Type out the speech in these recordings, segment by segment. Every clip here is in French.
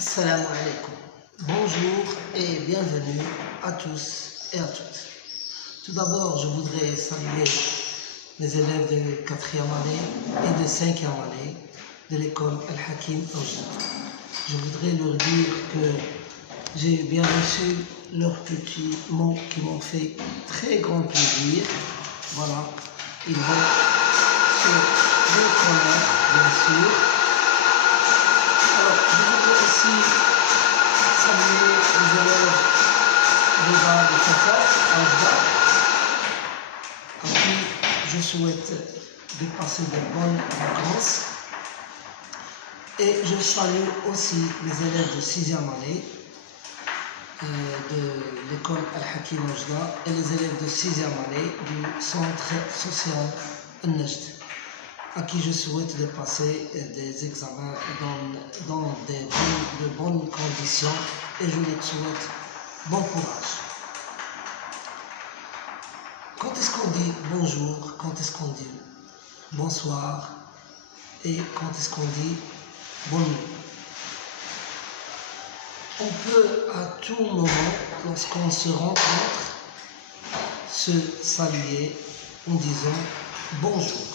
Assalamu alaikum. Bonjour et bienvenue à tous et à toutes. Tout d'abord, je voudrais saluer les élèves de 4e année et de 5e année de l'école Al-Hakim Oujda. Je voudrais leur dire que j'ai bien reçu leurs petits mots qui m'ont fait très grand plaisir. Voilà, ils vont se reconnaître, bien sûr. Alors, je voudrais aussi saluer les élèves de la de Oujda, à qui je souhaite de passer de bonnes vacances. Et je salue aussi les élèves de 6e année de l'école Al-Hakim Oujda et les élèves de 6e année du centre social Al-Najd, à qui je souhaite de passer des examens dans de bonnes conditions et je leur souhaite bon courage. Quand est-ce qu'on dit bonjour, quand est-ce qu'on dit bonsoir et quand est-ce qu'on dit bonne nuit? On peut à tout moment, lorsqu'on se rencontre, se saluer en disant bonjour.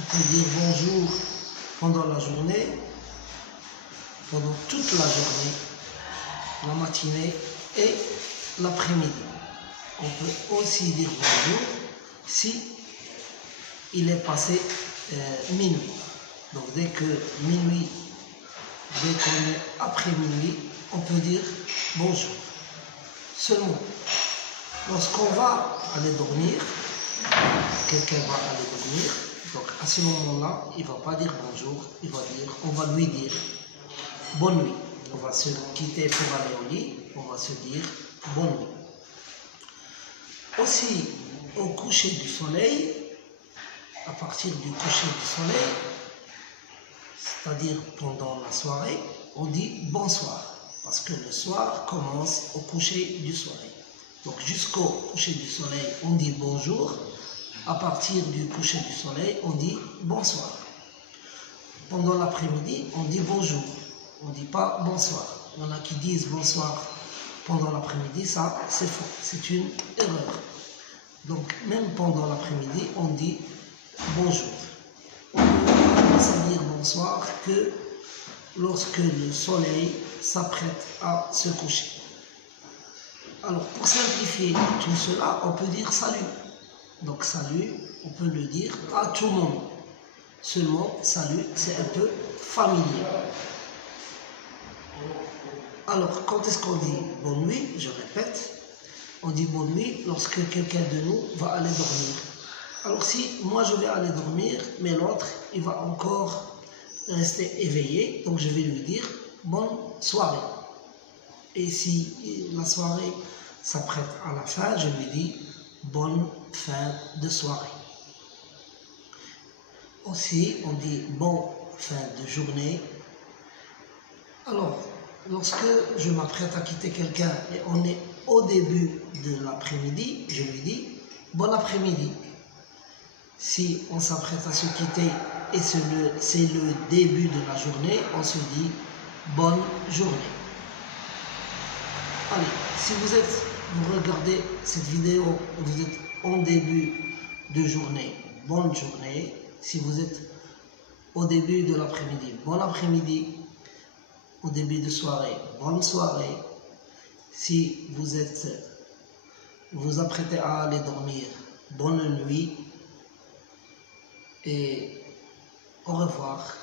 On peut dire bonjour pendant la journée, pendant toute la journée, la matinée et l'après-midi. On peut aussi dire bonjour si il est passé minuit. Donc dès que minuit, dès qu'on est après minuit, on peut dire bonjour. Seulement, lorsqu'on va aller dormir, quelqu'un va aller dormir, donc à ce moment-là, il ne va pas dire bonjour, on va lui dire bonne nuit. On va se quitter pour aller au lit, on va se dire bonne nuit. Aussi, au coucher du soleil, à partir du coucher du soleil, c'est-à-dire pendant la soirée, on dit bonsoir, parce que le soir commence au coucher du soleil. Donc jusqu'au coucher du soleil, on dit bonjour. À partir du coucher du soleil, on dit bonsoir. Pendant l'après-midi, on dit bonjour. On ne dit pas bonsoir. Il y en a qui disent bonsoir pendant l'après-midi, ça c'est faux, c'est une erreur. Donc même pendant l'après-midi, on dit bonjour. On peut se dire bonsoir que lorsque le soleil s'apprête à se coucher. Alors pour simplifier tout cela, on peut dire salut. Donc salut, on peut le dire à tout le monde. Seulement salut, c'est un peu familier. Alors quand est-ce qu'on dit bonne nuit? Je répète, on dit bonne nuit lorsque quelqu'un de nous va aller dormir. Alors si moi je vais aller dormir, mais l'autre il va encore rester éveillé, donc je vais lui dire bonne soirée. Et si la soirée s'apprête à la fin, je lui dis bonne fin de soirée. Aussi, on dit bon fin de journée. Alors, lorsque je m'apprête à quitter quelqu'un et on est au début de l'après-midi, je lui dis bon après-midi. Si on s'apprête à se quitter et c'est le début de la journée, on se dit bonne journée. Allez, si vous regardez cette vidéo, vous êtes en début de journée, bonne journée. Si vous êtes au début de l'après-midi, bon après-midi. Au début de soirée, bonne soirée. Si vous apprêtez à aller dormir, bonne nuit. Et au revoir,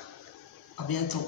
à bientôt.